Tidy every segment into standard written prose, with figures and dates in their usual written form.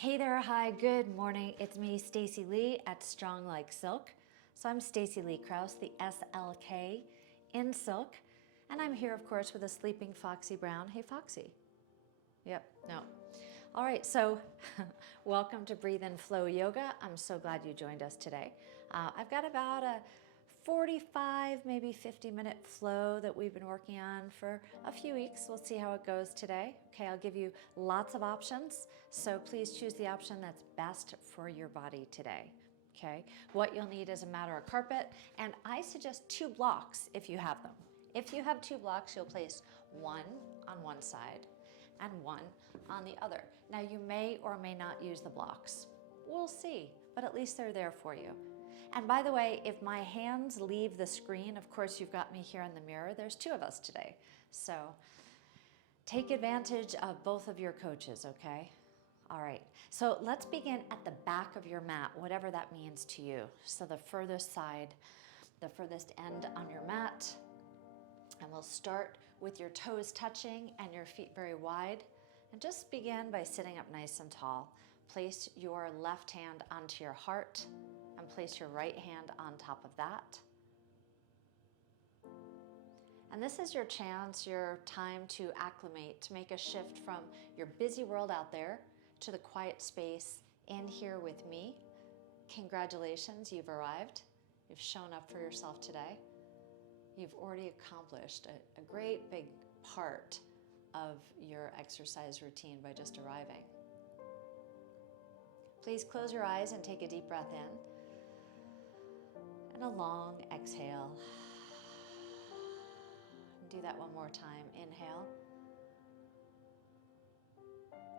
Hey there, hi, good morning. It's me, Stacey Lei at Strong Like Silk. So I'm Stacey Lei Krauss, the SLK in silk. And I'm here, of course, with a sleeping Foxy Brown. Hey, Foxy. Yep, no. All right, so welcome to Breathe and Flow Yoga. I'm so glad you joined us today. I've got about a 45, maybe 50-minute flow that we've been working on for a few weeks. We'll see how it goes today. Okay, I'll give you lots of options, so please choose the option that's best for your body today. Okay, what you'll need is a mat or a carpet, and I suggest 2 blocks if you have them. If you have 2 blocks, you'll place one on one side and one on the other. Now you may or may not use the blocks. We'll see, but at least they're there for you. And by the way, if my hands leave the screen, of course you've got me here in the mirror. There's 2 of us today. So take advantage of both of your coaches, okay? All right, so let's begin at the back of your mat, whatever that means to you. So the furthest side, the furthest end on your mat. And we'll start with your toes touching and your feet very wide. And just begin by sitting up nice and tall. Place your left hand onto your heart and place your right hand on top of that. And this is your chance, your time to acclimate, to make a shift from your busy world out there to the quiet space in here with me. Congratulations, you've arrived. You've shown up for yourself today. You've already accomplished a great big part of your exercise routine by just arriving. Please close your eyes and take a deep breath in. And a long exhale. Do that one more time. Inhale.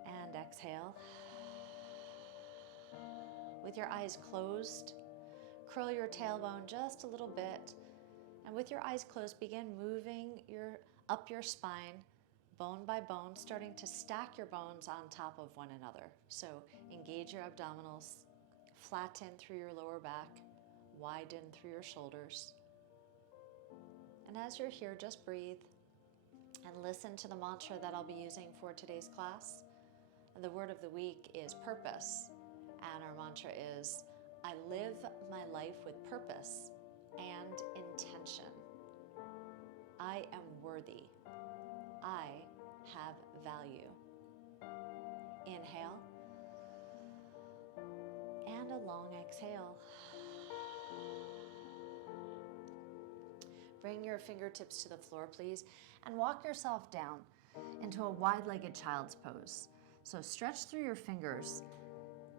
And exhale. With your eyes closed, curl your tailbone just a little bit. And with your eyes closed, begin moving up your spine, bone by bone, starting to stack your bones on top of one another. So engage your abdominals, flatten through your lower back, widen through your shoulders. And as you're here, just breathe and listen to the mantra that I'll be using for today's class. The word of the week is purpose, and our mantra is, I live my life with purpose and intention. I am worthy. I have value. Inhale and a long exhale. Bring your fingertips to the floor, please, and walk yourself down into a wide-legged child's pose. So stretch through your fingers,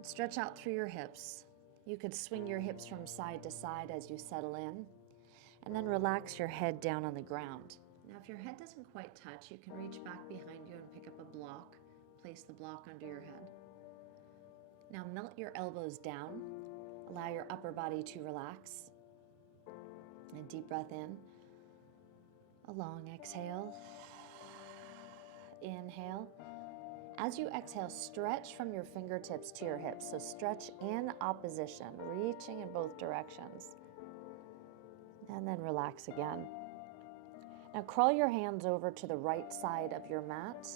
stretch out through your hips. You could swing your hips from side to side as you settle in, and then relax your head down on the ground. Now, if your head doesn't quite touch, you can reach back behind you and pick up a block. Place the block under your head. Now melt your elbows down. Allow your upper body to relax. A deep breath in. A long exhale. Inhale. As you exhale, stretch from your fingertips to your hips. So stretch in opposition, reaching in both directions. And then relax again. Now crawl your hands over to the right side of your mat.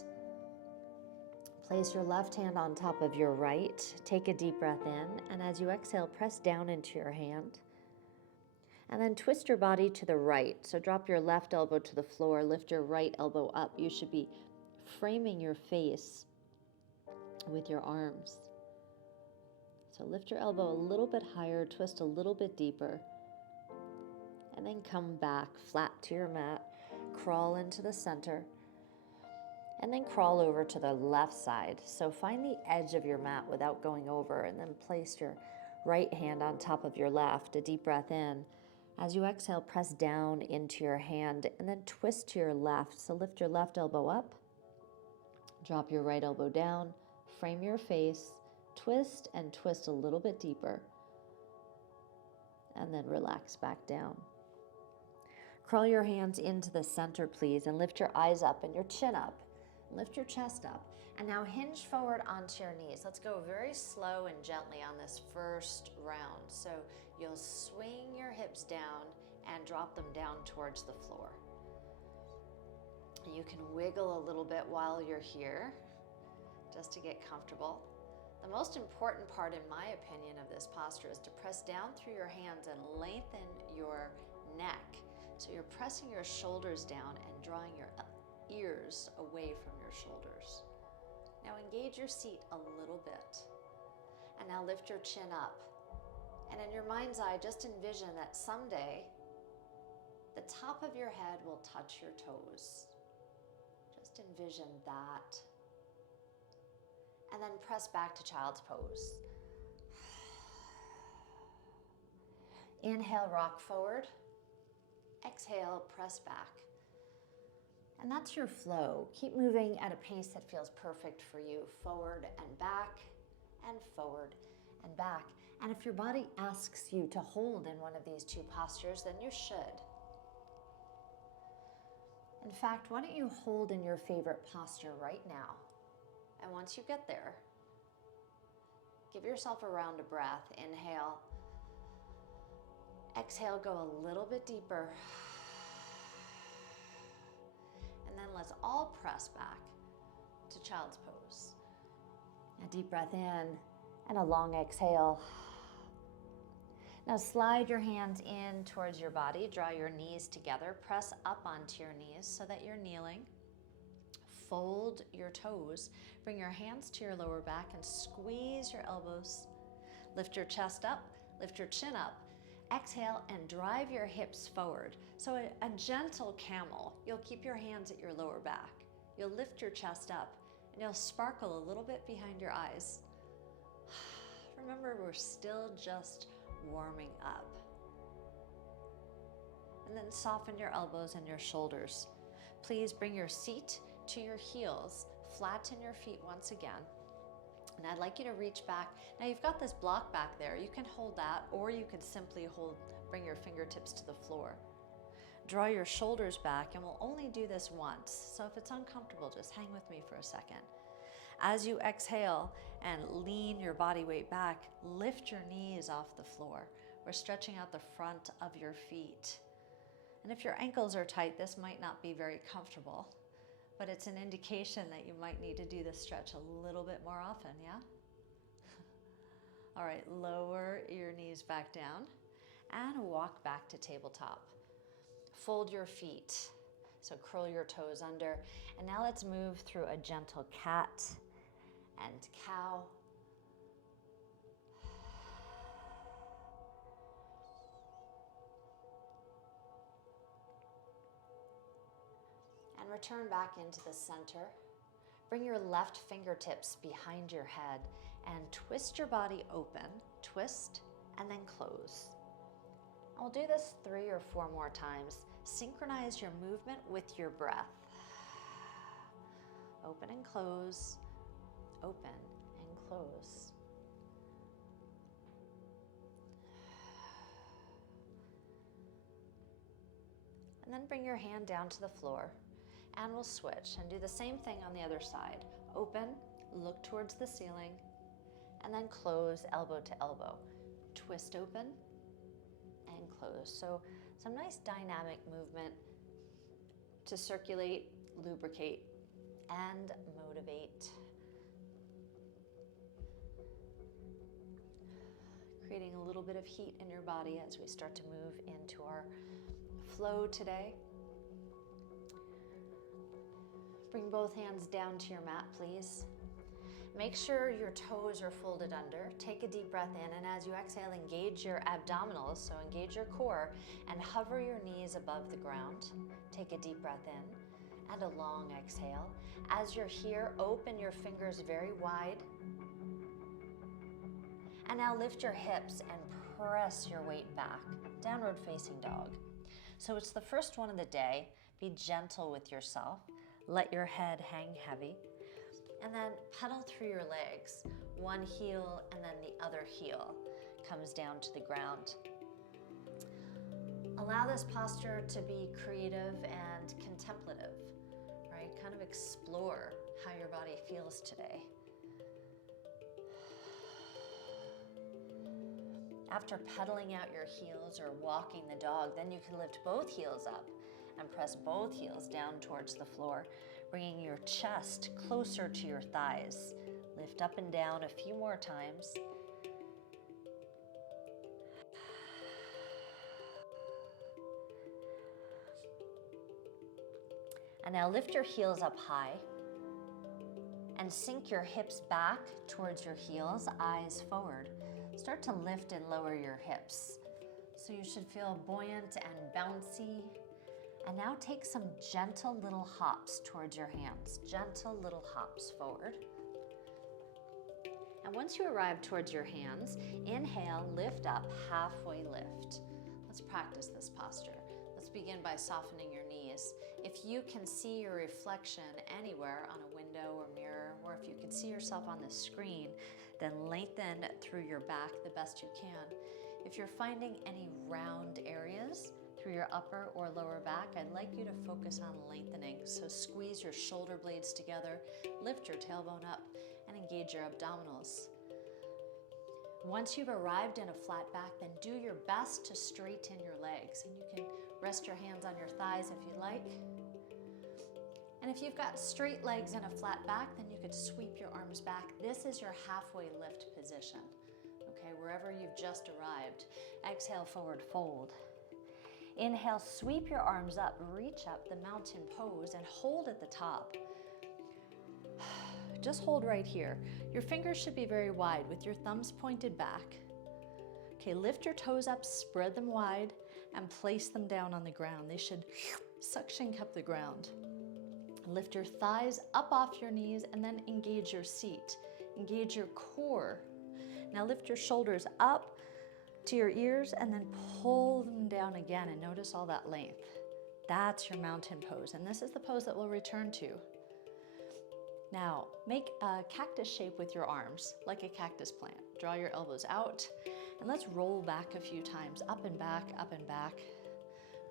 Place your left hand on top of your right. Take a deep breath in. And as you exhale, press down into your hand. And then twist your body to the right. So drop your left elbow to the floor, lift your right elbow up. You should be framing your face with your arms. So lift your elbow a little bit higher, twist a little bit deeper, and then come back flat to your mat, crawl into the center, and then crawl over to the left side. So find the edge of your mat without going over, and then place your right hand on top of your left, a deep breath in. As you exhale, press down into your hand and then twist to your left. So lift your left elbow up, drop your right elbow down, frame your face, twist and twist a little bit deeper, and then relax back down. Crawl your hands into the center, please, and lift your eyes up and your chin up. Lift your chest up. And now hinge forward onto your knees. Let's go very slow and gently on this first round. So you'll swing your hips down and drop them down towards the floor. You can wiggle a little bit while you're here, just to get comfortable. The most important part, in my opinion, of this posture is to press down through your hands and lengthen your neck. So you're pressing your shoulders down and drawing your ears away from your shoulders. Now engage your seat a little bit. And now lift your chin up. And in your mind's eye, just envision that someday the top of your head will touch your toes. Just envision that. And then press back to child's pose. Inhale, rock forward. Exhale, press back. And that's your flow. Keep moving at a pace that feels perfect for you. Forward and back, and forward and back. And if your body asks you to hold in one of these two postures, then you should. In fact, why don't you hold in your favorite posture right now? And once you get there, give yourself a round of breath. Inhale. Exhale, go a little bit deeper. And then let's all press back to child's pose. A deep breath in and a long exhale. Now slide your hands in towards your body. Draw your knees together. Press up onto your knees so that you're kneeling. Fold your toes. Bring your hands to your lower back and squeeze your elbows. Lift your chest up. Lift your chin up. Exhale and drive your hips forward. So a gentle camel. You'll keep your hands at your lower back. You'll lift your chest up and you'll sparkle a little bit behind your eyes. Remember, we're still just warming up. And then soften your elbows and your shoulders. Please bring your seat to your heels. Flatten your feet once again. And I'd like you to reach back. Now you've got this block back there. You can hold that, or you could simply bring your fingertips to the floor. Draw your shoulders back, and we'll only do this once. So if it's uncomfortable, just hang with me for a second. As you exhale and lean your body weight back, lift your knees off the floor. We're stretching out the front of your feet. And if your ankles are tight, this might not be very comfortable, but it's an indication that you might need to do this stretch a little bit more often, yeah? All right, lower your knees back down and walk back to tabletop. Fold your feet, so curl your toes under. And now let's move through a gentle cat and cow. And return back into the center. Bring your left fingertips behind your head and twist your body open. Twist and then close. And we'll do this 3 or 4 more times. Synchronize your movement with your breath. Open and close. Open and close. And then bring your hand down to the floor. And we'll switch and do the same thing on the other side. Open, look towards the ceiling, and then close elbow to elbow. Twist open and close. So some nice dynamic movement to circulate, lubricate, and motivate. Creating a little bit of heat in your body as we start to move into our flow today. Bring both hands down to your mat, please. Make sure your toes are folded under. Take a deep breath in, and as you exhale, engage your abdominals, so engage your core, and hover your knees above the ground. Take a deep breath in, and a long exhale. As you're here, open your fingers very wide. And now lift your hips and press your weight back. Downward facing dog. So it's the first one of the day. Be gentle with yourself. Let your head hang heavy. And then pedal through your legs. One heel and then the other heel comes down to the ground. Allow this posture to be creative and contemplative, right? Kind of explore how your body feels today. After pedaling out your heels or walking the dog, then you can lift both heels up and press both heels down towards the floor, bringing your chest closer to your thighs. Lift up and down a few more times. And now lift your heels up high and sink your hips back towards your heels, eyes forward. Start to lift and lower your hips. So you should feel buoyant and bouncy. And now take some gentle little hops towards your hands. Gentle little hops forward. And once you arrive towards your hands, inhale, lift up, halfway lift. Let's practice this posture. Let's begin by softening your knees. If you can see your reflection anywhere on a window or mirror, or if you can see yourself on the screen, then lengthen through your back the best you can. If you're finding any round areas through your upper or lower back, I'd like you to focus on lengthening. So squeeze your shoulder blades together, lift your tailbone up, and engage your abdominals. Once you've arrived in a flat back, then do your best to straighten your legs. And you can rest your hands on your thighs if you like. And if you've got straight legs and a flat back, then you could sweep your arms back. This is your halfway lift position. Okay, wherever you've just arrived. Exhale, forward fold. Inhale, sweep your arms up, reach up, the mountain pose, and hold at the top. Just hold right here. Your fingers should be very wide with your thumbs pointed back. Okay, lift your toes up, spread them wide, and place them down on the ground. They should suction cup the ground. Lift your thighs up off your knees and then engage your seat. Engage your core. Now lift your shoulders up to your ears and then pull them down again, and notice all that length. That's your mountain pose, and this is the pose that we'll return to. Now, make a cactus shape with your arms, like a cactus plant. Draw your elbows out, and let's roll back a few times, up and back, up and back.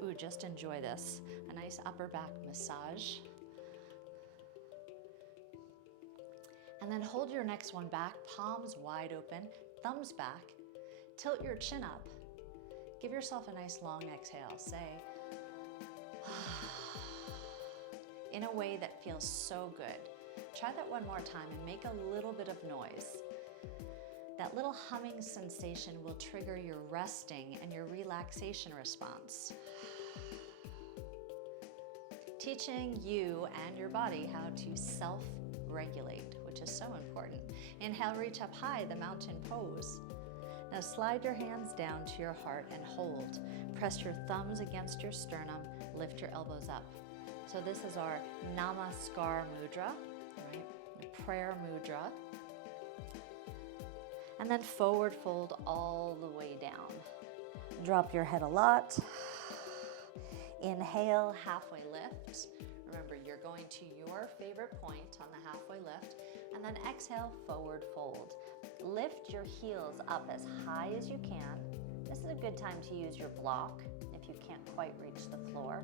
Ooh, just enjoy this. A nice upper back massage. And then hold your next one back, palms wide open, thumbs back. Tilt your chin up. Give yourself a nice long exhale. Say, in a way that feels so good. Try that one more time and make a little bit of noise. That little humming sensation will trigger your resting and your relaxation response. Teaching you and your body how to self-regulate, which is so important. Inhale, reach up high, the mountain pose. Now slide your hands down to your heart and hold. Press your thumbs against your sternum, lift your elbows up. So this is our Namaskar mudra, right? Prayer mudra. And then forward fold all the way down. Drop your head a lot. Inhale, halfway lift. Remember, you're going to your favorite point on the halfway lift. And then exhale, forward fold. Lift your heels up as high as you can. This is a good time to use your block if you can't quite reach the floor.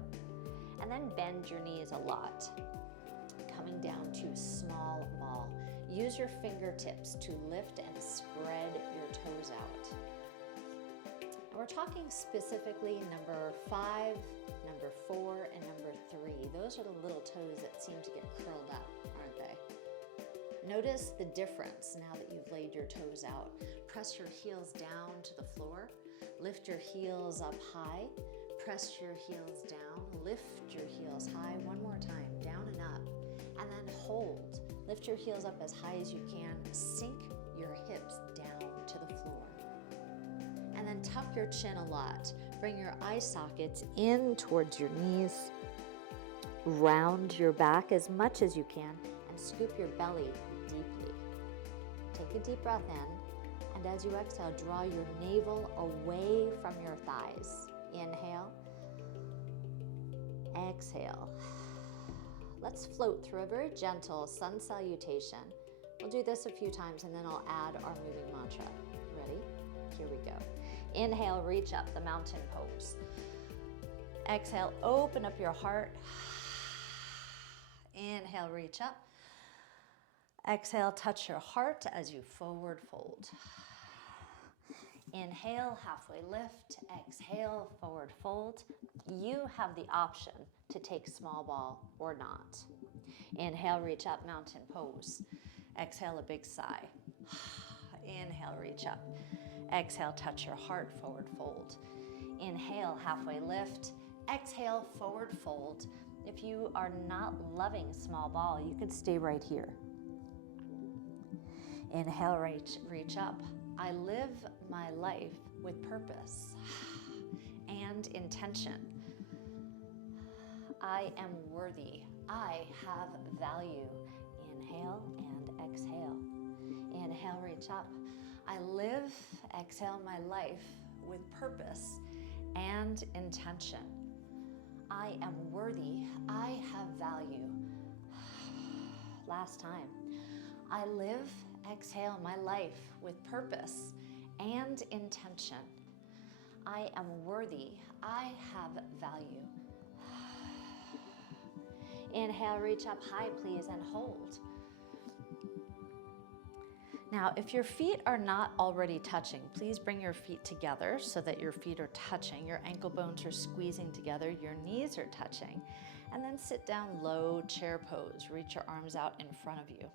And then bend your knees a lot. Coming down to small ball. Use your fingertips to lift and spread your toes out. And we're talking specifically number 5, number 4, and number 3. Those are the little toes that seem to get curled up, aren't they? Notice the difference now that you've laid your toes out. Press your heels down to the floor. Lift your heels up high. Press your heels down. Lift your heels high. One more time, down and up. And then hold. Lift your heels up as high as you can. Sink your hips down to the floor. And then tuck your chin a lot. Bring your eye sockets in towards your knees. Round your back as much as you can and scoop your belly deeply. Take a deep breath in, and as you exhale, draw your navel away from your thighs. Inhale. Exhale. Let's float through a very gentle sun salutation. We'll do this a few times and then I'll add our moving mantra. Ready? Here we go. Inhale, reach up, the mountain pose. Exhale, open up your heart. Inhale, reach up. Exhale, touch your heart as you forward fold. Inhale, halfway lift. Exhale, forward fold. You have the option to take small ball or not. Inhale, reach up, mountain pose. Exhale, a big sigh. Inhale, reach up. Exhale, touch your heart, forward fold. Inhale, halfway lift. Exhale, forward fold. If you are not loving small ball, you could stay right here. Inhale, reach up. I live my life with purpose and intention. I am worthy. I have value. Inhale and exhale. Inhale, reach up. I live, exhale, my life with purpose and intention. I am worthy. I have value. Last time. I live, exhale, my life with purpose and intention. I am worthy. I have value. Inhale, reach up high, please, and hold. Now, if your feet are not already touching, please bring your feet together so that your feet are touching. Your ankle bones are squeezing together, your knees are touching. And then sit down low, chair pose. Reach your arms out in front of you.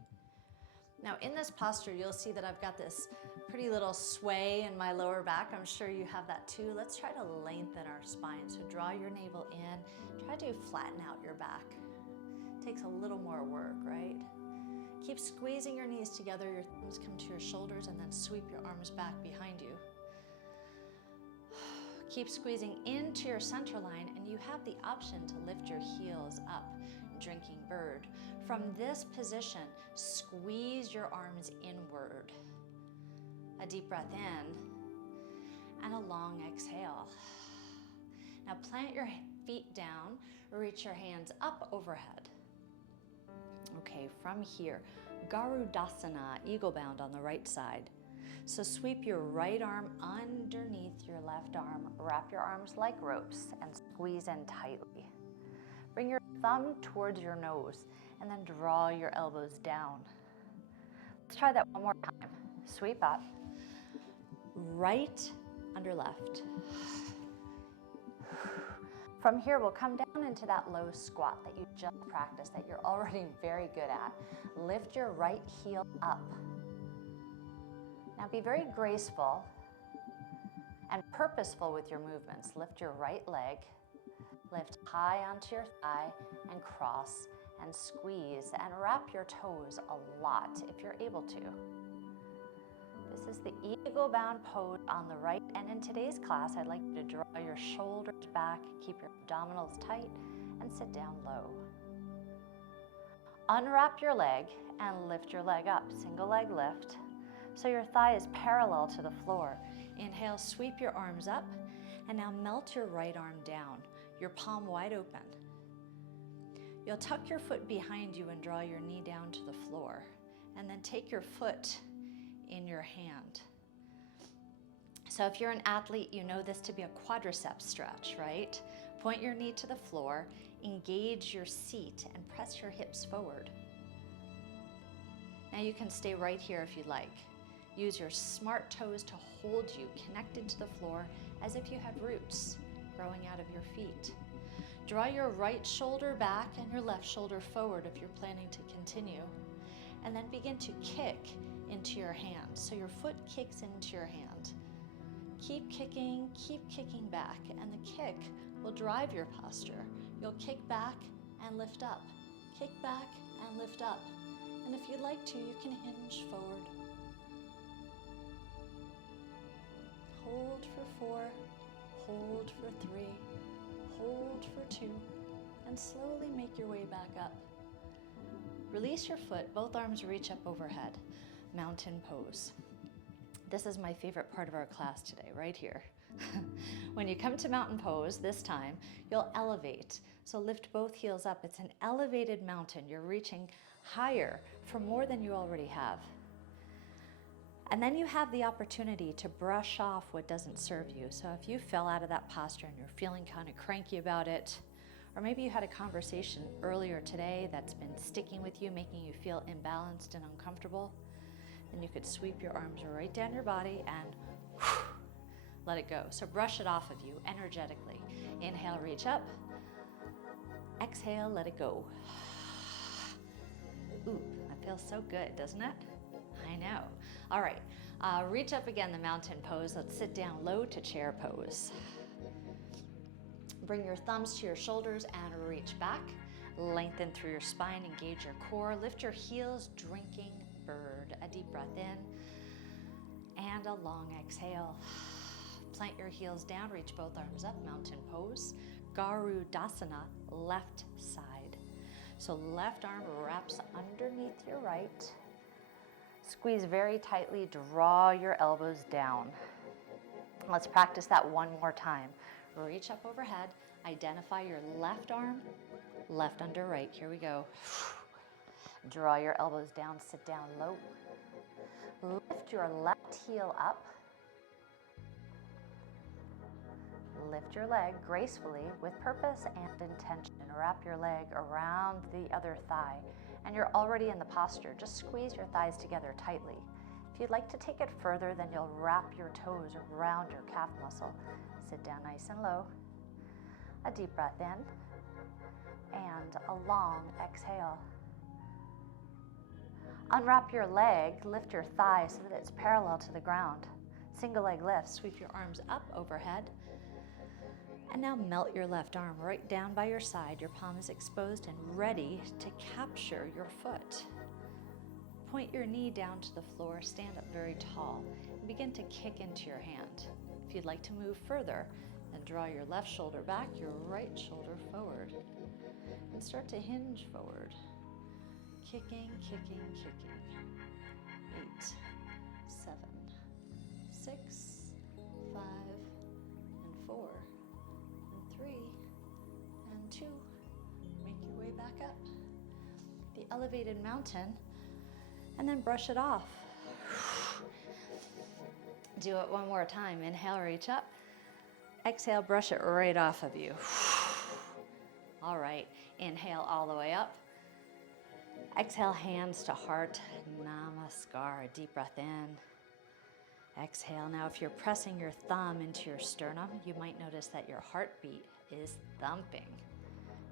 Now, in this posture, you'll see that I've got this pretty little sway in my lower back. I'm sure you have that too. Let's try to lengthen our spine. So draw your navel in. Try to flatten out your back. Takes a little more work, right? Keep squeezing your knees together, your thumbs come to your shoulders, and then sweep your arms back behind you. Keep squeezing into your center line, and you have the option to lift your heels up, drinking bird. From this position, squeeze your arms inward. A deep breath in, and a long exhale. Now plant your feet down, reach your hands up overhead. Okay, from here, Garudasana, eagle bound on the right side. So sweep your right arm underneath your left arm, wrap your arms like ropes, and squeeze in tightly. Bring your thumb towards your nose, and then draw your elbows down. Let's try that one more time. Sweep up, right under left. From here, we'll come down into that low squat that you just practiced, that you're already very good at. Lift your right heel up. Now be very graceful and purposeful with your movements. Lift your right leg, lift high onto your thigh, and cross and squeeze, and wrap your toes a lot if you're able to. This is the eagle bound pose on the right, and in today's class, I'd like you to draw your shoulders back, keep your abdominals tight, and sit down low. Unwrap your leg and lift your leg up, single leg lift, so your thigh is parallel to the floor. Inhale, sweep your arms up, and now melt your right arm down, your palm wide open. You'll tuck your foot behind you and draw your knee down to the floor, and then take your foot in your hand. So if you're an athlete, you know this to be a quadriceps stretch, right? Point your knee to the floor, engage your seat, and press your hips forward. Now you can stay right here if you'd like. Use your smart toes to hold you connected to the floor as if you had roots growing out of your feet. Draw your right shoulder back and your left shoulder forward if you're planning to continue. And then begin to kick into your hand. So your foot kicks into your hand. Keep kicking back, and the kick will drive your posture. You'll kick back and lift up. Kick back and lift up. And if you'd like to, you can hinge forward. Hold for 4, hold for 3, hold for 2, and slowly make your way back up. Release your foot, both arms reach up overhead. Mountain pose. This is my favorite part of our class today, right here. When you come to mountain pose this time, you'll elevate. So lift both heels up. It's an elevated mountain. You're reaching higher for more than you already have. And then you have the opportunity to brush off what doesn't serve you. So if you fell out of that posture and you're feeling kind of cranky about it, or maybe you had a conversation earlier today that's been sticking with you, making you feel imbalanced and uncomfortable, then you could sweep your arms right down your body and let it go. So brush it off of you energetically. Inhale, reach up. Exhale, let it go. Ooh, I Feels so good, doesn't it? I know. All right, reach up again, the mountain pose. Let's sit down low to chair pose. Bring your thumbs to your shoulders and reach back. Lengthen through your spine, engage your core. Lift your heels, drinking bird. A deep breath in and a long exhale. Plant your heels down, reach both arms up, mountain pose. Garudasana, left side. So left arm wraps underneath your right. Squeeze very tightly, draw your elbows down. Let's practice that one more time. Reach up overhead, identify your left arm, left under right. Here we go. Draw your elbows down, sit down low. Lift your left heel up. Lift your leg gracefully with purpose and intention. Wrap your leg around the other thigh. And you're already in the posture. Just squeeze your thighs together tightly. If you'd like to take it further, then you'll wrap your toes around your calf muscle. Sit down nice and low. A deep breath in and a long exhale. Unwrap your leg, lift your thigh so that it's parallel to the ground. Single leg lift, sweep your arms up overhead. And now melt your left arm right down by your side. Your palm is exposed and ready to capture your foot. Point your knee down to the floor, stand up very tall, and begin to kick into your hand. If you'd like to move further, then draw your left shoulder back, your right shoulder forward, and start to hinge forward. Kicking, kicking, kicking. 8, 7, 6, 5, and 4, and 3, and 2. Make your way back up. The elevated mountain, and then brush it off. Do it one more time. Inhale, reach up. Exhale, brush it right off of you. All right, inhale all the way up. Exhale, hands to heart, namaskar, a deep breath in. Exhale, now if you're pressing your thumb into your sternum, you might notice that your heartbeat is thumping.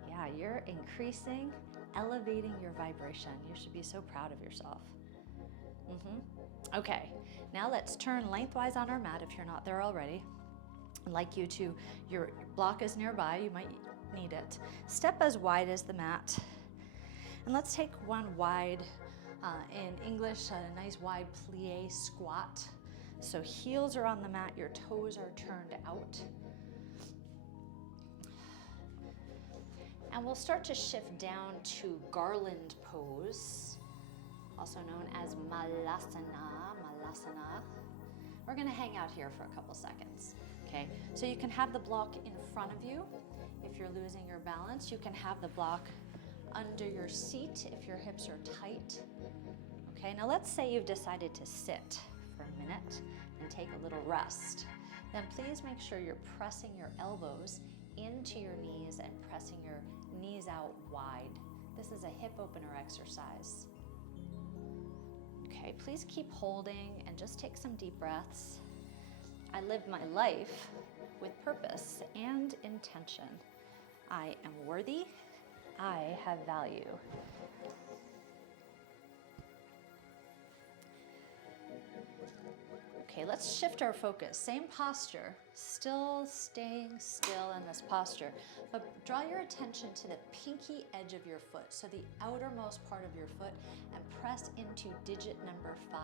Yeah, you're increasing, elevating your vibration. You should be so proud of yourself. Okay, now let's turn lengthwise on our mat if you're not there already. I'd like you to, your block is nearby, you might need it. Step as wide as the mat. And let's take one wide, in English, a nice wide plie squat. So heels are on the mat, your toes are turned out. And we'll start to shift down to garland pose, also known as malasana. We're gonna hang out here for a couple seconds, okay? So you can have the block in front of you. If you're losing your balance, you can have the block under your seat if your hips are tight. Okay, now let's say you've decided to sit for a minute and take a little rest. Then please make sure you're pressing your elbows into your knees and pressing your knees out wide. This is a hip opener exercise. Okay, please keep holding and just take some deep breaths. I live my life with purpose and intention. I am worthy. I have value. Okay, let's shift our focus. Same posture, still staying still in this posture, but draw your attention to the pinky edge of your foot, so the outermost part of your foot, and press into digit number 5,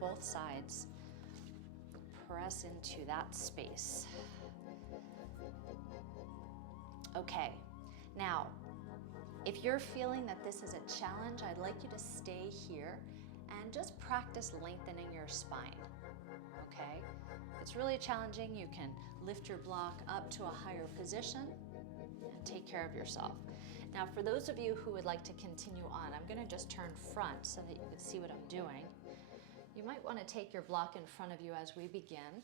both sides. Press into that space. Okay, now, if you're feeling that this is a challenge, I'd like you to stay here and just practice lengthening your spine, okay? If it's really challenging, you can lift your block up to a higher position and take care of yourself. Now, for those of you who would like to continue on, I'm gonna just turn front so that you can see what I'm doing. You might wanna take your block in front of you as we begin,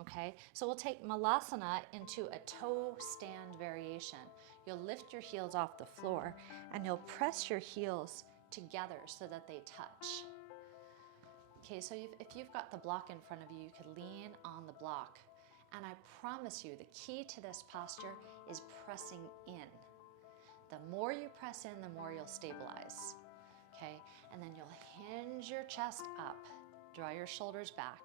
okay? So we'll take malasana into a toe stand variation. You'll lift your heels off the floor and you'll press your heels together so that they touch. Okay, so if you've got the block in front of you, you could lean on the block. And I promise you, the key to this posture is pressing in. The more you press in, the more you'll stabilize. okay? And then you'll hinge your chest up, draw your shoulders back,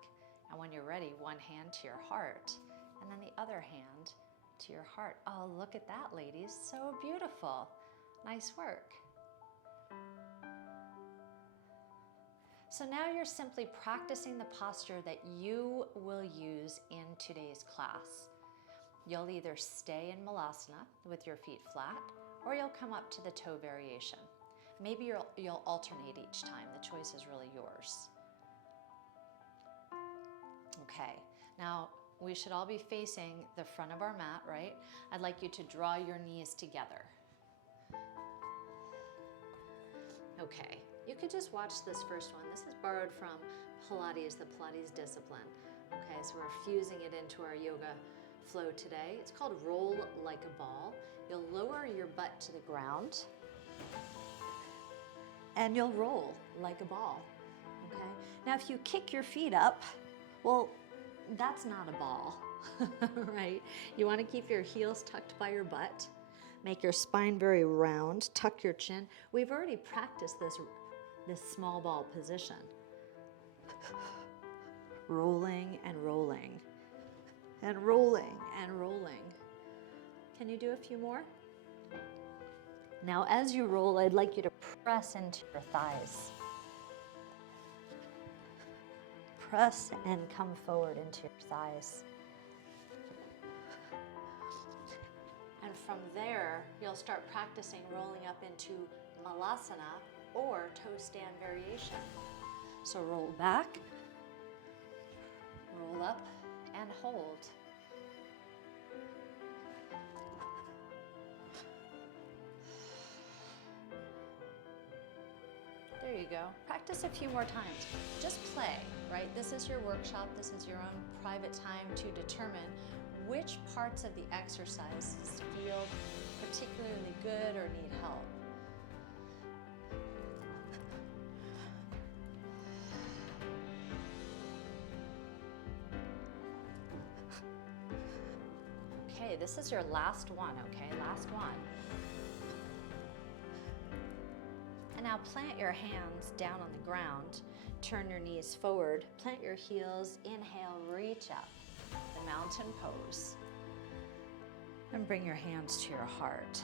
and when you're ready, one hand to your heart, and then the other hand to your heart. Oh, look at that, ladies, so beautiful. Nice work. So now you're simply practicing the posture that you will use in today's class. You'll either stay in Malasana with your feet flat, or you'll come up to the toe variation. Maybe you'll alternate each time. The choice is really yours. Okay, now we should all be facing the front of our mat, right? I'd like you to draw your knees together. Okay, you could just watch this first one. This is borrowed from Pilates, the Pilates discipline. Okay, so we're fusing it into our yoga flow today. It's called roll like a ball. You'll lower your butt to the ground and you'll roll like a ball, okay? Now, if you kick your feet up, well, that's not a ball, right? You want to keep your heels tucked by your butt. Make your spine very round, tuck your chin. We've already practiced this small ball position. Rolling and rolling, and rolling and rolling. Can you do a few more? Now, as you roll, I'd like you to press into your thighs. Press and come forward into your thighs. And from there, you'll start practicing rolling up into Malasana or toe stand variation. So roll back, roll up, and hold. There you go. Practice a few more times. Just play, right? This is your workshop. This is your own private time to determine which parts of the exercise feel particularly good or need help. Okay, this is your last one, okay? Last one. And now plant your hands down on the ground, turn your knees forward, plant your heels, inhale, reach up, the mountain pose. And bring your hands to your heart.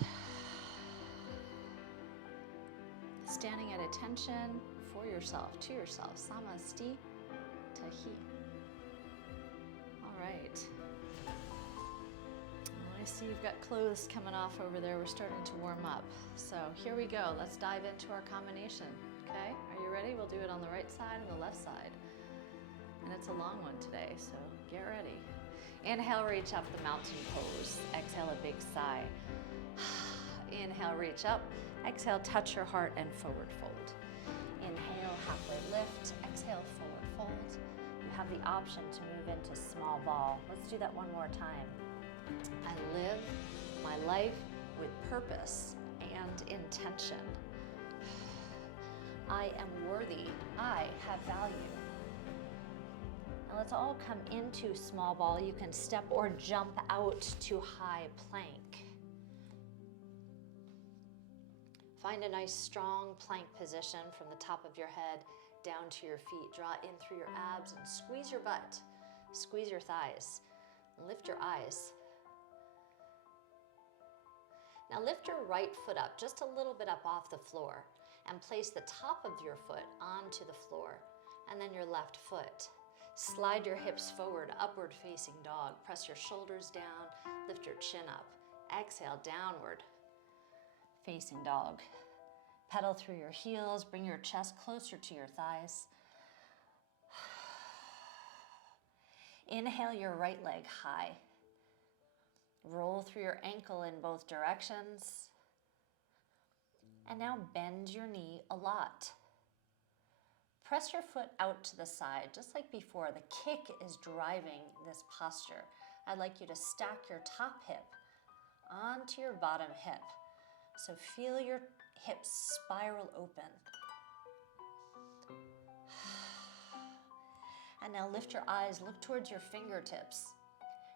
Standing at attention for yourself, to yourself, samasti tahi. All right. I see you've got clothes coming off over there. We're starting to warm up. So here we go. Let's dive into our combination, okay? Are you ready? We'll do it on the right side and the left side. And it's a long one today, so get ready. Inhale, reach up, the mountain pose. Exhale, a big sigh. Inhale, reach up. Exhale, touch your heart and forward fold. Inhale, halfway lift. Exhale, forward fold. You have the option to move into small ball. Let's do that one more time. I live my life with purpose and intention. I am worthy. I have value. Now let's all come into small ball. You can step or jump out to high plank. Find a nice strong plank position from the top of your head down to your feet. Draw in through your abs and squeeze your butt. Squeeze your thighs. Lift your eyes. Now lift your right foot up, just a little bit up off the floor, and place the top of your foot onto the floor, and then your left foot. Slide your hips forward, upward facing dog. Press your shoulders down, lift your chin up. Exhale, downward facing dog. Pedal through your heels, bring your chest closer to your thighs. Inhale your right leg high. Roll through your ankle in both directions. And now bend your knee a lot. Press your foot out to the side, just like before. The kick is driving this posture. I'd like you to stack your top hip onto your bottom hip. So feel your hips spiral open. And now lift your eyes, look towards your fingertips.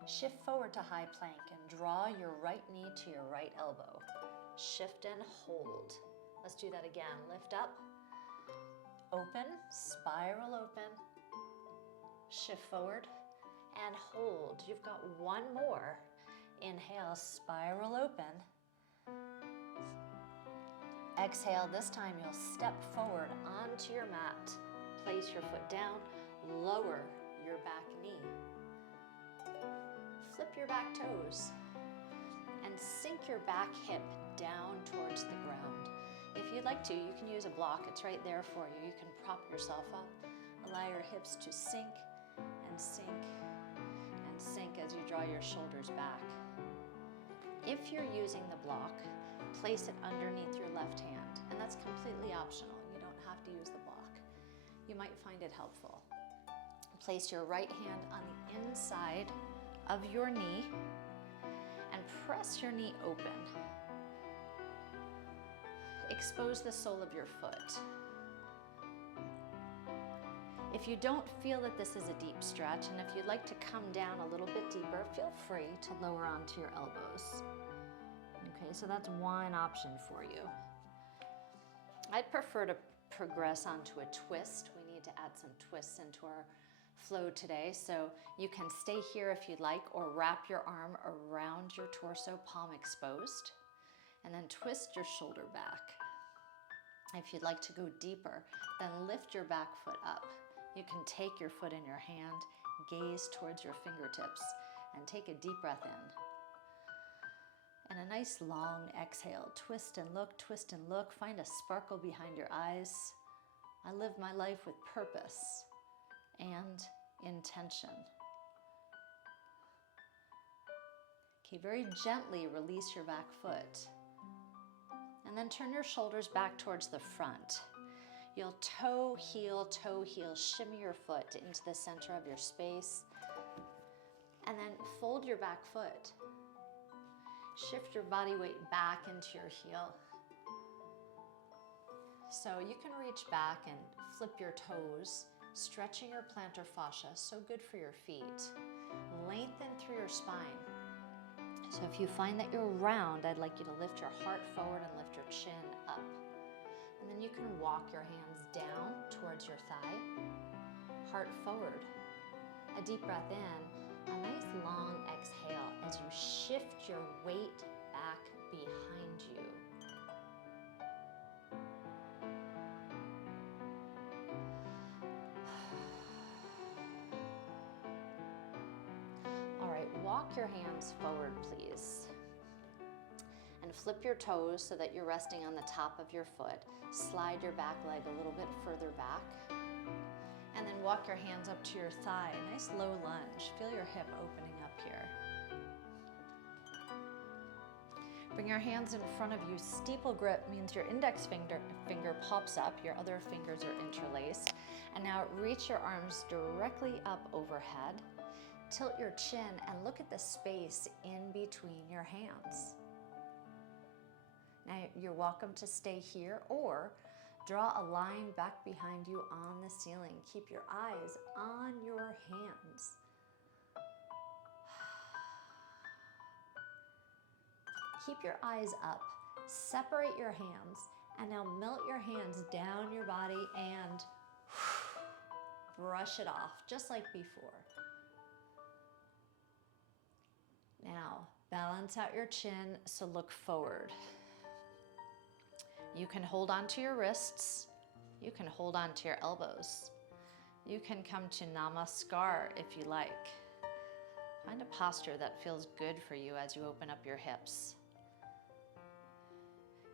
Shift forward to high plank and draw your right knee to your right elbow. Shift and hold. Let's do that again. Lift up, Open, spiral open, shift forward, and hold. You've got one more. Inhale, spiral open. Exhale, this time you'll step forward onto your mat. Place your foot down, lower your back knee. Flip your back toes and sink your back hip down towards the ground. If you'd like to, you can use a block. It's right there for you. You can prop yourself up. Allow your hips to sink and sink and sink as you draw your shoulders back. If you're using the block, place it underneath your left hand, and that's completely optional. You don't have to use the block. You might find it helpful. Place your right hand on the inside of your knee and press your knee open. Expose the sole of your foot. If you don't feel that this is a deep stretch, and if you'd like to come down a little bit deeper, feel free to lower onto your elbows. Okay, so that's one option for you. I'd prefer to progress onto a twist. We need to add some twists into our flow today, so you can stay here if you'd like, or wrap your arm around your torso, palm exposed, and then twist your shoulder back. If you'd like to go deeper, then lift your back foot up. You can take your foot in your hand, gaze towards your fingertips, and take a deep breath in. And a nice long exhale. Twist and look, twist and look. Find a sparkle behind your eyes. I live my life with purpose and intention. Okay, very gently release your back foot. And then turn your shoulders back towards the front. You'll toe, heel, shimmy your foot into the center of your space. And then fold your back foot. Shift your body weight back into your heel. So you can reach back and flip your toes, stretching your plantar fascia, so good for your feet. Lengthen through your spine. So if you find that you're round, I'd like you to lift your heart forward and lift your chin up. And then you can walk your hands down towards your thigh, heart forward. A deep breath in, a nice long exhale as you shift your weight back behind you. All right, walk your hands forward, please. And flip your toes so that you're resting on the top of your foot. Slide your back leg a little bit further back. And then walk your hands up to your thigh. Nice low lunge. Feel your hip opening up here. Bring your hands in front of you. Steeple grip means your index finger pops up. Your other fingers are interlaced. And now reach your arms directly up overhead. Tilt your chin and look at the space in between your hands. Now you're welcome to stay here or draw a line back behind you on the ceiling. Keep your eyes on your hands. Keep your eyes up. Separate your hands and now melt your hands down your body and brush it off just like before. Now balance out your chin, so look forward. You can hold on to your wrists. You can hold on to your elbows. You can come to Namaskar if you like. Find a posture that feels good for you as you open up your hips.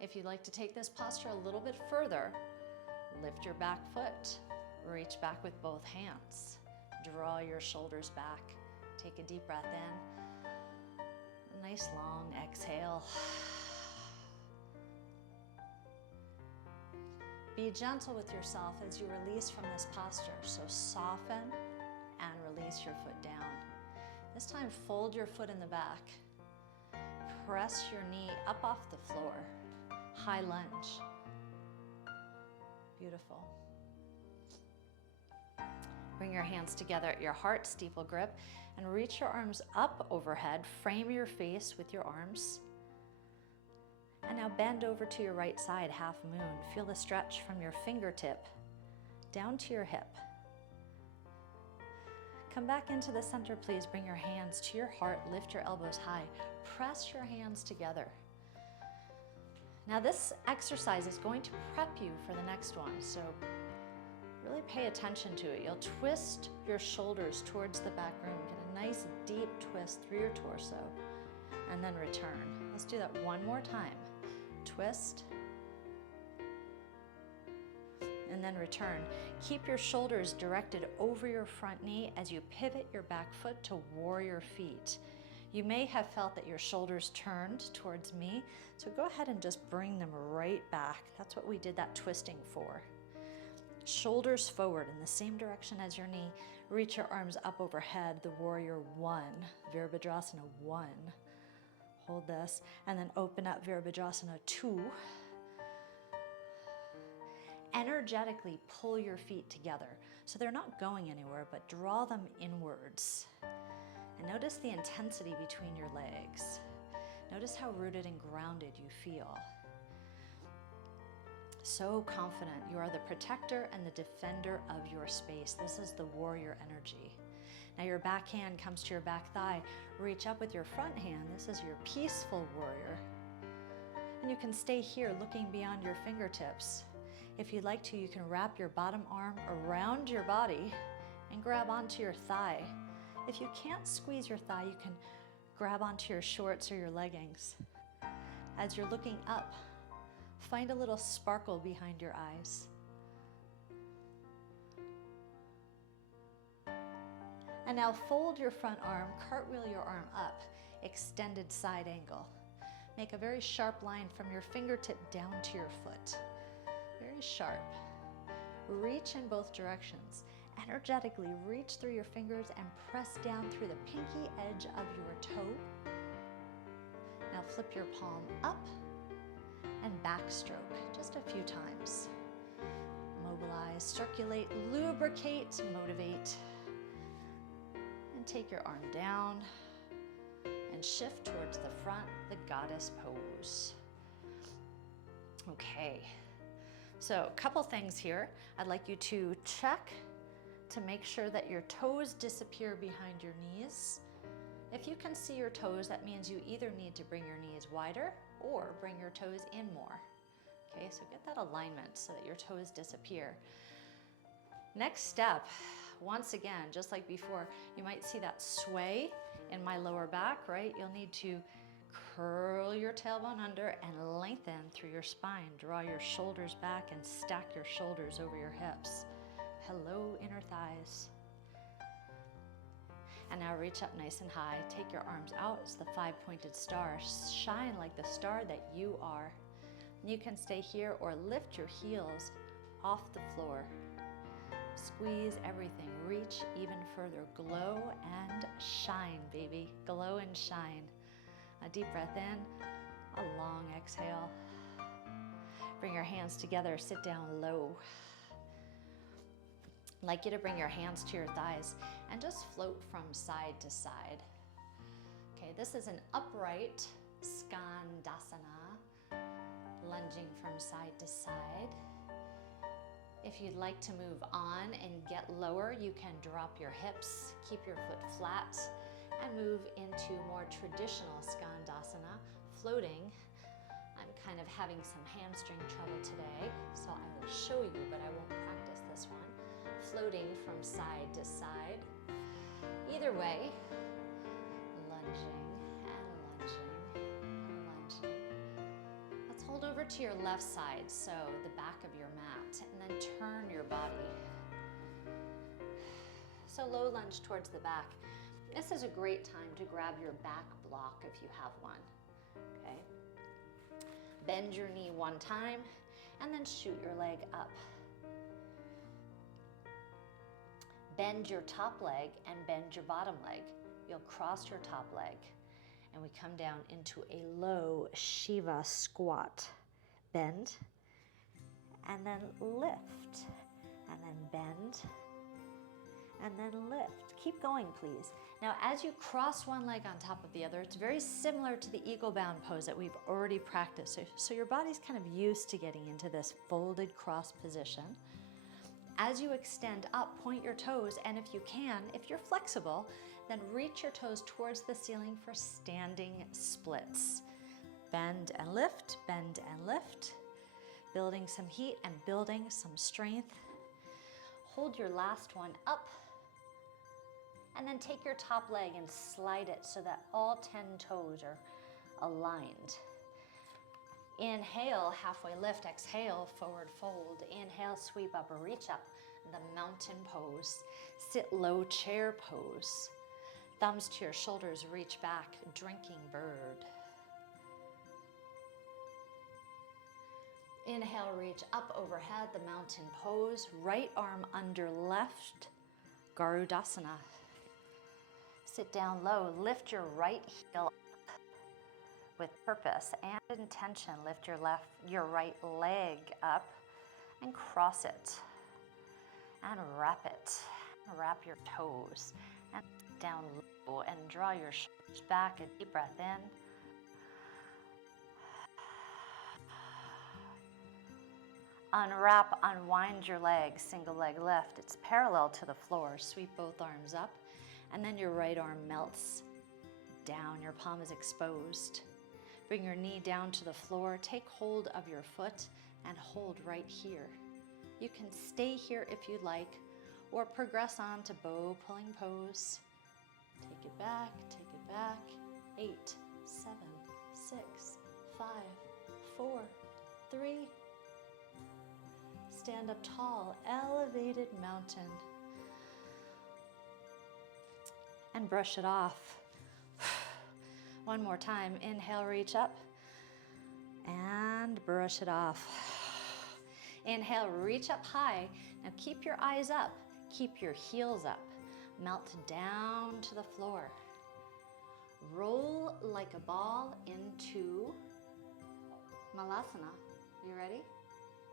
If you'd like to take this posture a little bit further, lift your back foot. Reach back with both hands. Draw your shoulders back. Take a deep breath in. A nice long exhale. Be gentle with yourself as you release from this posture. So soften and release your foot down. This time, fold your foot in the back. Press your knee up off the floor. High lunge. Beautiful. Bring your hands together at your heart, steeple grip, and reach your arms up overhead. Frame your face with your arms. And now bend over to your right side, half moon. Feel the stretch from your fingertip down to your hip. Come back into the center, please. Bring your hands to your heart, lift your elbows high. Press your hands together. Now this exercise is going to prep you for the next one, so really pay attention to it. You'll twist your shoulders towards the back room. Get a nice deep twist through your torso, and then return. Let's do that one more time. Twist, and then return. Keep your shoulders directed over your front knee as you pivot your back foot to warrior feet. You may have felt that your shoulders turned towards me, so go ahead and just bring them right back. That's what we did that twisting for. Shoulders forward in the same direction as your knee. Reach your arms up overhead, the warrior one, Virabhadrasana 1. Hold this, and then open up Virabhadrasana 2. Energetically pull your feet together. So they're not going anywhere, but draw them inwards. And notice the intensity between your legs. Notice how rooted and grounded you feel. So confident. You are the protector and the defender of your space. This is the warrior energy. Now your back hand comes to your back thigh. Reach up with your front hand. This is your peaceful warrior. And you can stay here looking beyond your fingertips. If you'd like to, you can wrap your bottom arm around your body and grab onto your thigh. If you can't squeeze your thigh, you can grab onto your shorts or your leggings. As you're looking up, find a little sparkle behind your eyes. And now fold your front arm, cartwheel your arm up, extended side angle. Make a very sharp line from your fingertip down to your foot. Very sharp. Reach in both directions. Energetically reach through your fingers and press down through the pinky edge of your toe. Now flip your palm up and backstroke just a few times. Mobilize, circulate, lubricate, motivate. And take your arm down and shift towards the front, the goddess pose. Okay, so a couple things here. I'd like you to check to make sure that your toes disappear behind your knees. If you can see your toes, that means you either need to bring your knees wider or bring your toes in more. Okay, so get that alignment so that your toes disappear. Next step, once again, just like before, you might see that sway in my lower back, right? You'll need to curl your tailbone under and lengthen through your spine. Draw your shoulders back and stack your shoulders over your hips. Hello, inner thighs. And now reach up nice and high. Take your arms out as the 5-pointed star. Shine like the star that you are. You can stay here or lift your heels off the floor. Squeeze everything. Reach even further. Glow and shine, baby. Glow and shine. A deep breath in, a long exhale. Bring your hands together. Sit down low. I'd like you to bring your hands to your thighs and just float from side to side. Okay, this is an upright skandasana, lunging from side to side. If you'd like to move on and get lower, you can drop your hips, keep your foot flat, and move into more traditional skandasana, floating. I'm kind of having some hamstring trouble today, so I will show you, but I won't practice this one. Floating from side to side. Either way, lunging and lunging and lunging. Let's hold over to your left side, so the back of your mat, and then turn your body. So low lunge towards the back. This is a great time to grab your back block if you have one, okay? Bend your knee one time, and then shoot your leg up. Bend your top leg and bend your bottom leg. You'll cross your top leg, and we come down into a low Shiva squat. Bend, and then lift, and then bend, and then lift. Keep going, please. Now, as you cross one leg on top of the other, it's very similar to the eagle bound pose that we've already practiced. So your body's kind of used to getting into this folded cross position. As you extend up, point your toes, and if you can, if you're flexible, then reach your toes towards the ceiling for standing splits. Bend and lift, building some heat and building some strength. Hold your last one up, and then take your top leg and slide it so that all 10 toes are aligned. Inhale, halfway lift, exhale, forward fold. Inhale, sweep up or reach up, the mountain pose. Sit low, chair pose. Thumbs to your shoulders, reach back, drinking bird. Inhale, reach up overhead, the mountain pose. Right arm under left, Garudasana. Sit down low, lift your right heel with purpose and intention. Lift your right leg up and cross it and wrap it. Wrap your toes and down low and draw your shoulders back. A deep breath in. Unwrap, unwind your leg, single leg lift. It's parallel to the floor. Sweep both arms up, and then your right arm melts down. Your palm is exposed. Bring your knee down to the floor. Take hold of your foot and hold right here. You can stay here if you'd like, or progress on to bow pulling pose. Take it back, take it back. 8, 7, 6, 5, 4, 3. Stand up tall, elevated mountain. And brush it off. One more time. Inhale, reach up. And brush it off. Inhale, reach up high. Now keep your eyes up. Keep your heels up. Melt down to the floor. Roll like a ball into Malasana. You ready?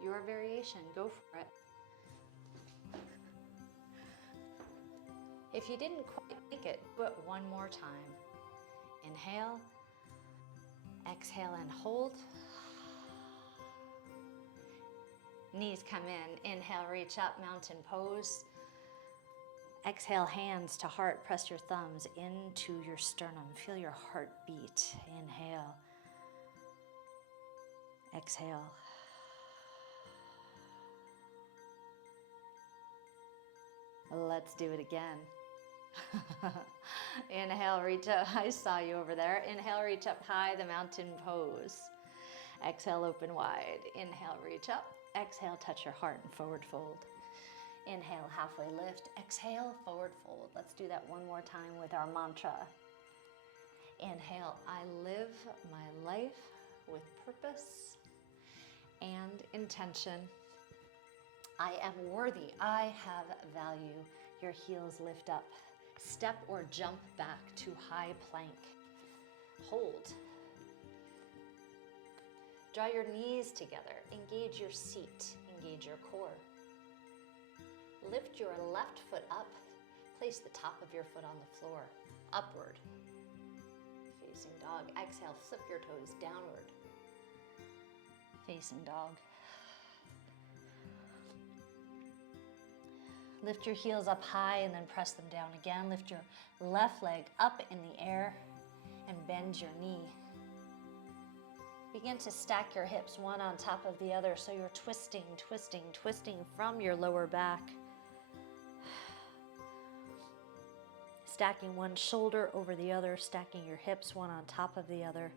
Your variation, go for it. If you didn't quite make it, do it one more time. Inhale, exhale and hold. Knees come in, inhale, reach up, mountain pose. Exhale, hands to heart, press your thumbs into your sternum. Feel your heart beat. Inhale, exhale. Let's do it again. Inhale, reach up. I saw you over there. Inhale, reach up high, the mountain pose. Exhale, open wide. Inhale, reach up. Exhale, touch your heart and forward fold. Inhale, halfway lift. Exhale, forward fold. Let's do that one more time with our mantra. Inhale, I live my life with purpose and intention. I am worthy. I have value. Your heels lift up. Step or jump back to high plank. Hold. Draw your knees together. Engage your seat. Engage your core. Lift your left foot up. Place the top of your foot on the floor. Upward. Facing dog. Exhale, flip your toes downward. Facing dog. Lift your heels up high and then press them down again. Lift your left leg up in the air and bend your knee. Begin to stack your hips one on top of the other so you're twisting, twisting, twisting from your lower back. Stacking one shoulder over the other, stacking your hips one on top of the other.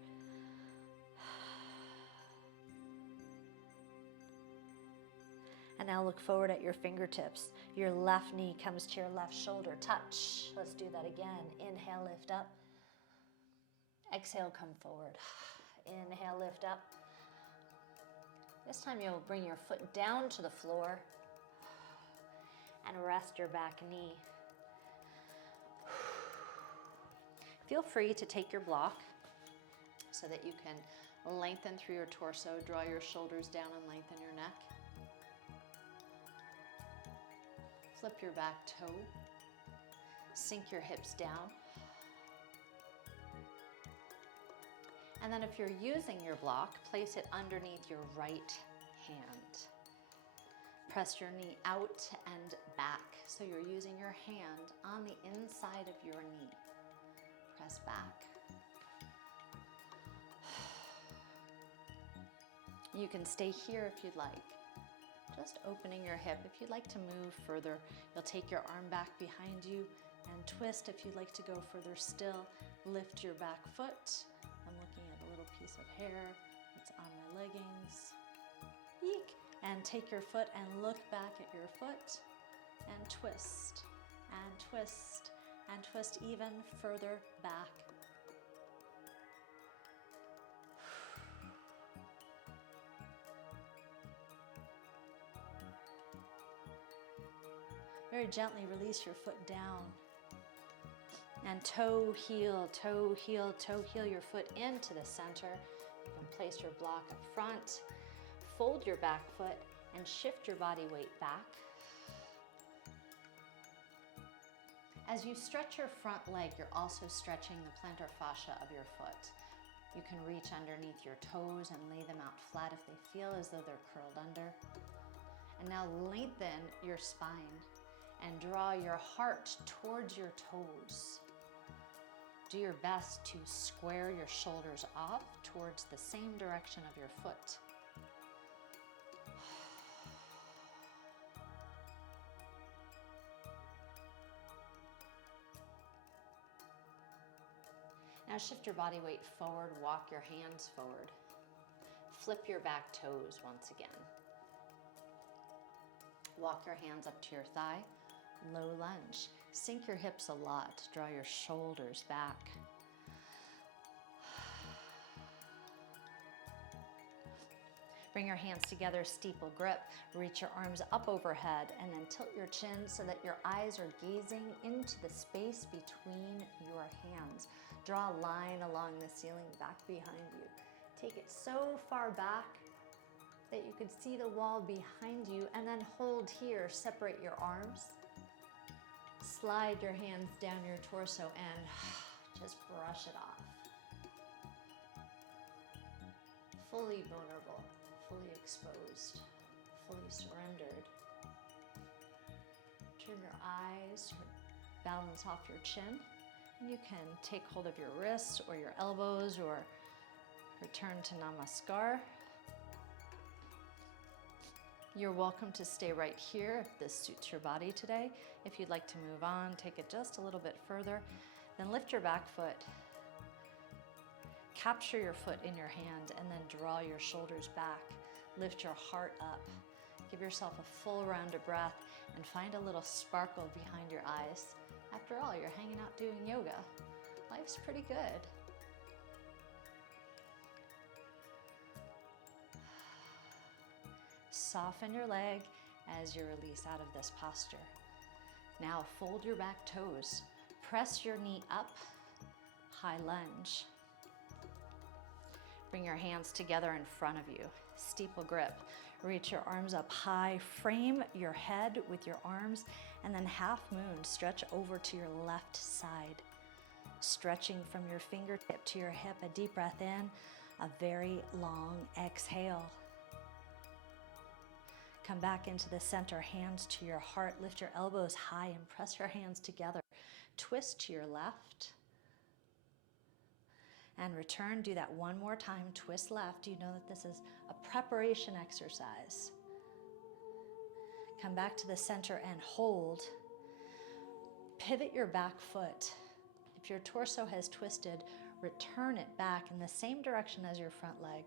And now look forward at your fingertips. Your left knee comes to your left shoulder. Touch. Let's do that again. Inhale, lift up. Exhale, come forward. Inhale, lift up. This time you'll bring your foot down to the floor and rest your back knee. Feel free to take your block so that you can lengthen through your torso, draw your shoulders down and lengthen your neck. Flip your back toe, sink your hips down. And then if you're using your block, place it underneath your right hand. Press your knee out and back. So you're using your hand on the inside of your knee. Press back. You can stay here if you'd like. Just opening your hip. If you'd like to move further, you'll take your arm back behind you and twist. If you'd like to go further still, lift your back foot. I'm looking at a little piece of hair that's on my leggings. Eek. And take your foot and look back at your foot and twist and twist and twist even further back. Very gently release your foot down. And toe, heel, toe, heel, toe, heel your foot into the center. You can place your block up front. Fold your back foot and shift your body weight back. As you stretch your front leg, you're also stretching the plantar fascia of your foot. You can reach underneath your toes and lay them out flat if they feel as though they're curled under. And now lengthen your spine and draw your heart towards your toes. Do your best to square your shoulders off towards the same direction of your foot. Now shift your body weight forward, walk your hands forward. Flip your back toes once again. Walk your hands up to your thigh, low lunge. Sink your hips a lot, draw your shoulders back. Bring your hands together, steeple grip. Reach your arms up overhead and then tilt your chin so that your eyes are gazing into the space between your hands. Draw a line along the ceiling back behind you. Take it so far back that you could see the wall behind you, and then hold here. Separate your arms. Slide your hands down your torso and just brush it off. Fully vulnerable, fully exposed, fully surrendered. Turn your eyes, balance off your chin. You can take hold of your wrists or your elbows or return to Namaskar. You're welcome to stay right here if this suits your body today. If you'd like to move on, take it just a little bit further. Then lift your back foot. Capture your foot in your hand and then draw your shoulders back. Lift your heart up. Give yourself a full round of breath and find a little sparkle behind your eyes. After all, you're hanging out doing yoga. Life's pretty good. Soften your leg as you release out of this posture. Now fold your back toes. Press your knee up, high lunge. Bring your hands together in front of you. Steeple grip. Reach your arms up high. Frame your head with your arms, and then half moon. Stretch over to your left side. Stretching from your fingertip to your hip. A deep breath in, a very long exhale. Come back into the center, hands to your heart. Lift your elbows high and press your hands together. Twist to your left. And return, do that one more time, twist left. You know that this is a preparation exercise. Come back to the center and hold. Pivot your back foot. If your torso has twisted, return it back in the same direction as your front leg.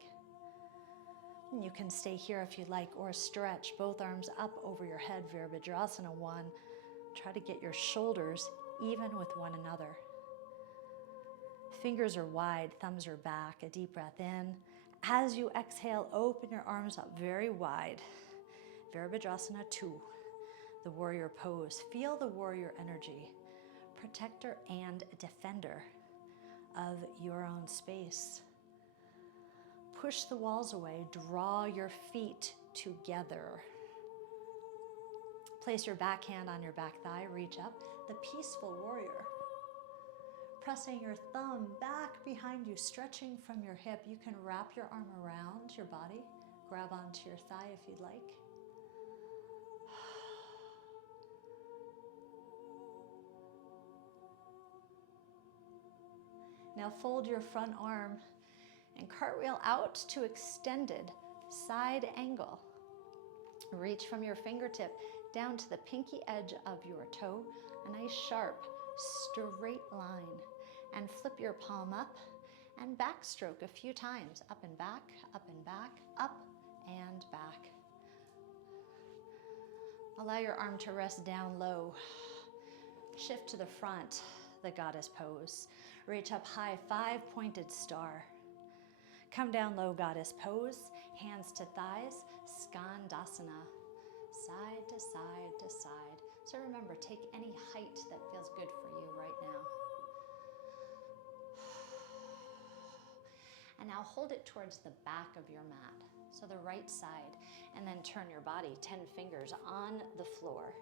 And you can stay here if you like, or stretch both arms up over your head, Virabhadrasana 1. Try to get your shoulders even with one another. Fingers are wide, thumbs are back. A deep breath in. As you exhale, open your arms up very wide. Virabhadrasana 2, the warrior pose. Feel the warrior energy, protector and defender of your own space. Push the walls away, draw your feet together. Place your back hand on your back thigh, reach up, the peaceful warrior. Pressing your thumb back behind you, stretching from your hip. You can wrap your arm around your body, grab onto your thigh if you'd like. Now fold your front arm and cartwheel out to extended side angle. Reach from your fingertip down to the pinky edge of your toe, a nice sharp straight line, and flip your palm up and backstroke a few times, up and back, up and back, up and back. Allow your arm to rest down low. Shift to the front, the goddess pose. Reach up high, 5-pointed star. Come down low, goddess pose. Hands to thighs, Skandasana. Side to side to side. So remember, take any height that feels good for you right now. And now hold it towards the back of your mat, so the right side, and then turn your body 10 fingers on the floor.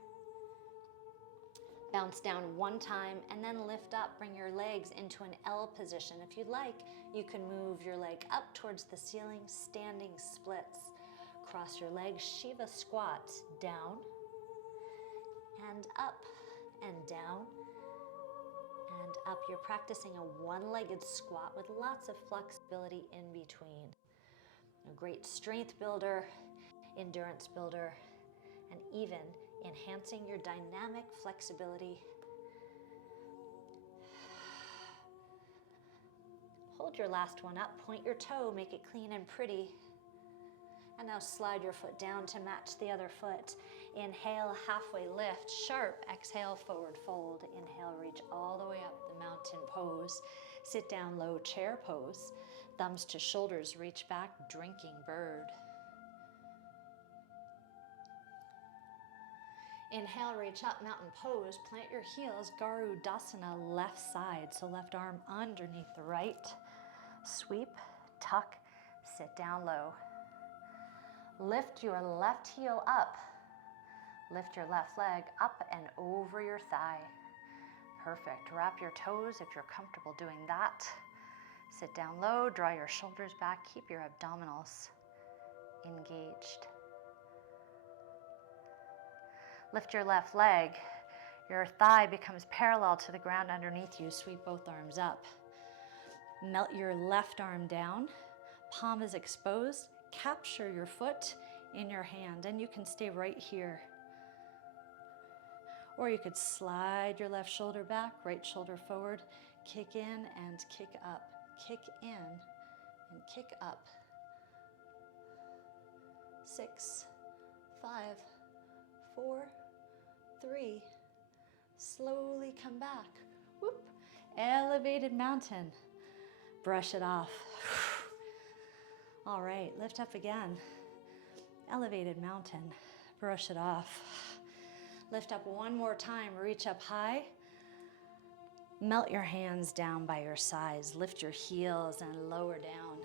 Bounce down one time and then lift up. Bring your legs into an L position. If you'd like, you can move your leg up towards the ceiling, standing splits. Cross your legs, Shiva squat, down and up and down and up. You're practicing a one-legged squat with lots of flexibility in between. A great strength builder, endurance builder, and even enhancing your dynamic flexibility. Hold your last one up, point your toe, make it clean and pretty. And now slide your foot down to match the other foot. Inhale, halfway lift, sharp. Exhale, forward fold. Inhale, reach all the way up, the mountain pose. Sit down low, chair pose. Thumbs to shoulders, reach back, drinking bird. Inhale, reach up, mountain pose. Plant your heels, Garudasana, left side. So left arm underneath the right. Sweep, tuck, sit down low. Lift your left heel up. Lift your left leg up and over your thigh. Perfect. Wrap your toes if you're comfortable doing that. Sit down low, draw your shoulders back, keep your abdominals engaged. Lift your left leg. Your thigh becomes parallel to the ground underneath you. Sweep both arms up. Melt your left arm down. Palm is exposed. Capture your foot in your hand, and you can stay right here. Or you could slide your left shoulder back, right shoulder forward, kick in and kick up, kick in and kick up. 6, 5, 4, 3. Slowly come back. Whoop. Elevated mountain. Brush it off. All right, lift up again. Elevated mountain. Brush it off. Lift up one more time. Reach up high. Melt your hands down by your sides. Lift your heels and lower down.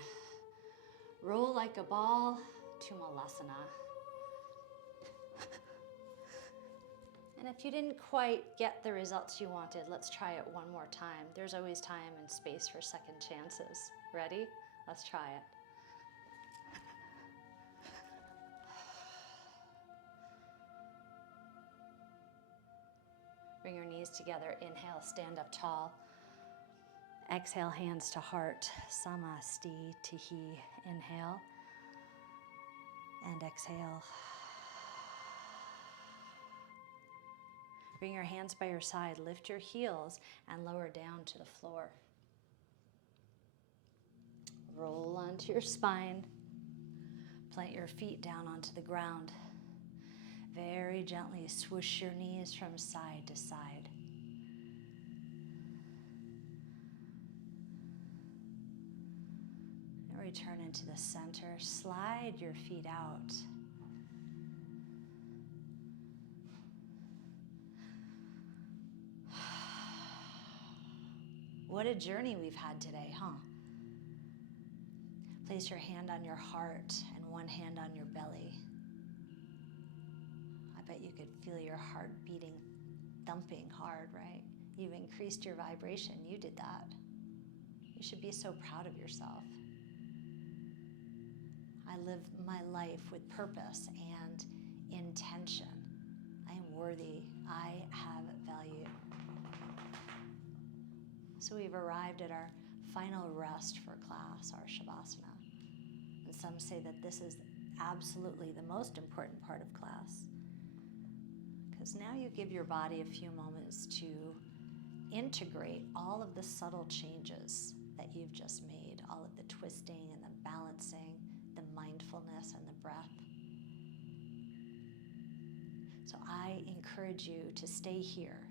Roll like a ball to Malasana. And if you didn't quite get the results you wanted, let's try it one more time. There's always time and space for second chances. Ready? Let's try it. Bring your knees together. Inhale, stand up tall. Exhale, hands to heart. Samasti Tihi. Inhale. And exhale. Bring your hands by your side. Lift your heels and lower down to the floor. Roll onto your spine. Plant your feet down onto the ground. Very gently swoosh your knees from side to side. And return into the center. Slide your feet out. What a journey we've had today, huh? Place your hand on your heart and one hand on your belly. I bet you could feel your heart beating, thumping hard, right? You've increased your vibration. You did that. You should be so proud of yourself. I live my life with purpose and intention. I am worthy. I have value. So we've arrived at our final rest for class, our Shavasana. And some say that this is absolutely the most important part of class, because now you give your body a few moments to integrate all of the subtle changes that you've just made, all of the twisting and the balancing, the mindfulness and the breath. So I encourage you to stay here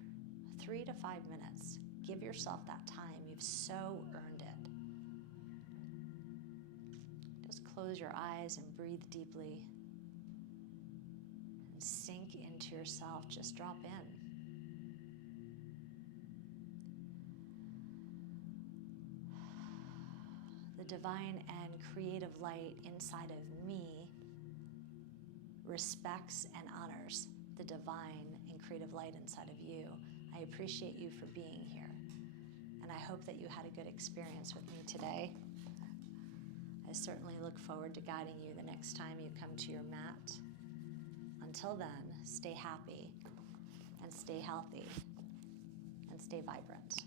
3 to 5 minutes. Give yourself that time. You've so earned it. Just close your eyes and breathe deeply. And sink into yourself. Just drop in. The divine and creative light inside of me respects and honors the divine and creative light inside of you. I appreciate you for being here. And I hope that you had a good experience with me today. I certainly look forward to guiding you the next time you come to your mat. Until then, stay happy and stay healthy and stay vibrant.